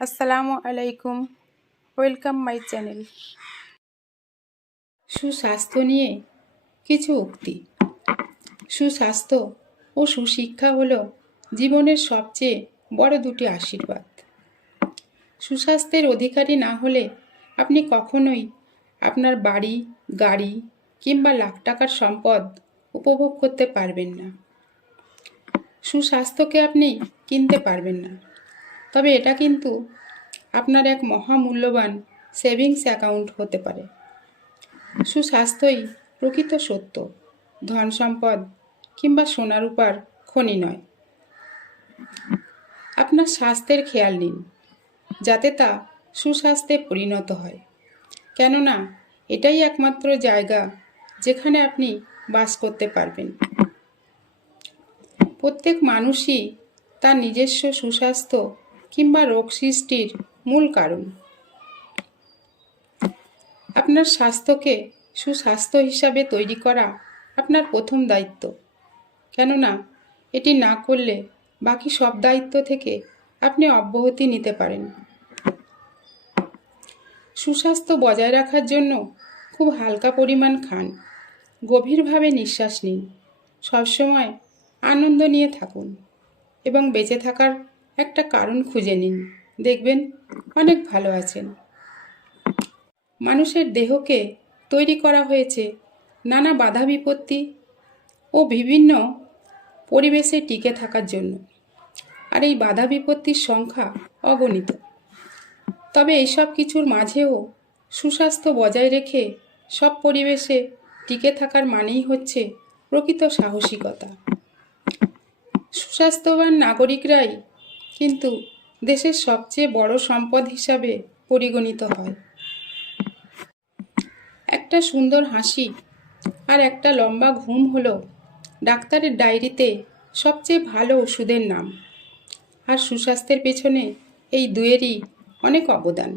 আসসালামু আলাইকুম, welcome my channel. সুস্বাস্থ্য নিয়ে কিছু উক্তি। সুস্বাস্থ্য ও সুশিক্ষা হলো জীবনের সবচেয়ে বড় দুটি আশীর্বাদ। সুস্বাস্থ্যের অধিকারী না হলে আপনি কখনোই আপনার বাড়ি, গাড়ি কিংবা লাখ টাকার সম্পদ উপভোগ করতে পারবেন না। সুস্বাস্থ্যকে আপনি কিনতে পারবেন না, তবে এটা কিন্তু আপনার এক মহামূল্যবান সেভিংস অ্যাকাউন্ট হতে পারে। সুস্বাস্থ্যই প্রকৃত সত্য, ধন সম্পদ কিংবা সোনা রূপার খনি নয়। আপনার স্বাস্থ্যের খেয়াল নিন, যাতে তা সুস্বাস্থ্যে পরিণত হয়, কেননা এটাই একমাত্র জায়গা যেখানে আপনি বাস করতে পারবেন। প্রত্যেক মানুষই তার নিজস্ব সুস্বাস্থ্য কিংবা রোগ সৃষ্টির মূল কারণ। আপনার স্বাস্থ্যকে সুস্বাস্থ্য হিসাবে তৈরি করা আপনার প্রথম দায়িত্ব, কেননা এটি না করলে বাকি সব দায়িত্ব থেকে আপনি অব্যাহতি নিতে পারেন। সুস্বাস্থ্য বজায় রাখার জন্য খুব হালকা পরিমাণ খান, গভীরভাবে নিঃশ্বাস নিন, সবসময় আনন্দ নিয়ে থাকুন এবং বেঁচে থাকার একটা কারণ খুঁজে নিন। দেখবেন অনেক ভালো আছেন। মানুষের দেহকে তৈরি করা হয়েছে নানা বাধা বিপত্তি ও বিভিন্ন পরিবেশে টিকে থাকার জন্য, আর এই বাধা বিপত্তির সংখ্যা অগণিত। তবে এইসব কিছুর মাঝেও সুস্বাস্থ্য বজায় রেখে সব পরিবেশে টিকে থাকার মানেই হচ্ছে প্রকৃত সাহসিকতা। সুস্বাস্থ্যবান নাগরিকরাই কিন্তু দেশের সবচেয়ে বড় সম্পদ হিসাবে পরিগণিত হয়। একটা সুন্দর হাসি আর একটা লম্বা ঘুম হলো ডাক্তারের ডায়েরিতে সবচেয়ে ভালো ওষুধের নাম, আর সুস্বাস্থ্যের পেছনে এই দুয়েরই অনেক অবদান।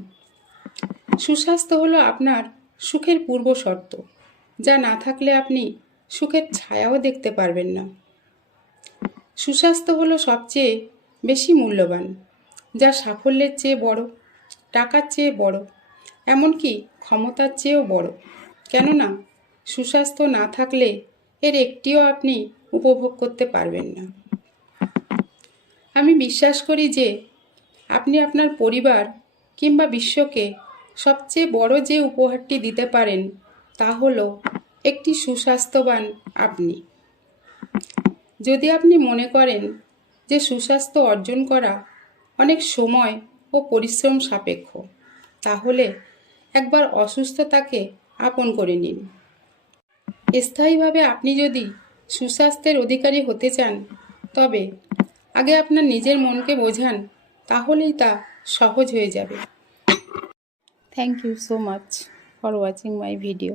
সুস্বাস্থ্য হলো আপনার সুখের পূর্ব শর্ত, যা না থাকলে আপনি সুখের ছায়াও দেখতে পারবেন না। সুস্বাস্থ্য হলো সবচেয়ে বেশি মূল্যবান, যা সাফল্যের চেয়ে বড়, টাকার চেয়ে বড়, এমনকি ক্ষমতার চেয়েও বড়, কেননা সুস্বাস্থ্য না থাকলে এর একটিও আপনি উপভোগ করতে পারবেন না। আমি বিশ্বাস করি যে আপনি আপনার পরিবার কিংবা বিশ্বকে সবচেয়ে বড় যে উপহারটি দিতে পারেন তা হলো একটি সুস্বাস্থ্যবান আপনি। যদি আপনি মনে করেন যে সুস্বাস্থ্য অর্জন করা অনেক সময় ও পরিশ্রম সাপেক্ষ, তাহলে একবার অসুস্থতাকে আপন করে নিন। স্থায়ীভাবে আপনি যদি সুস্বাস্থ্যের অধিকারী হতে চান, তবে আগে আপনার নিজের মনকে বোঝান, তাহলেই তা সহজ হয়ে যাবে। Thank you so much for watching my video.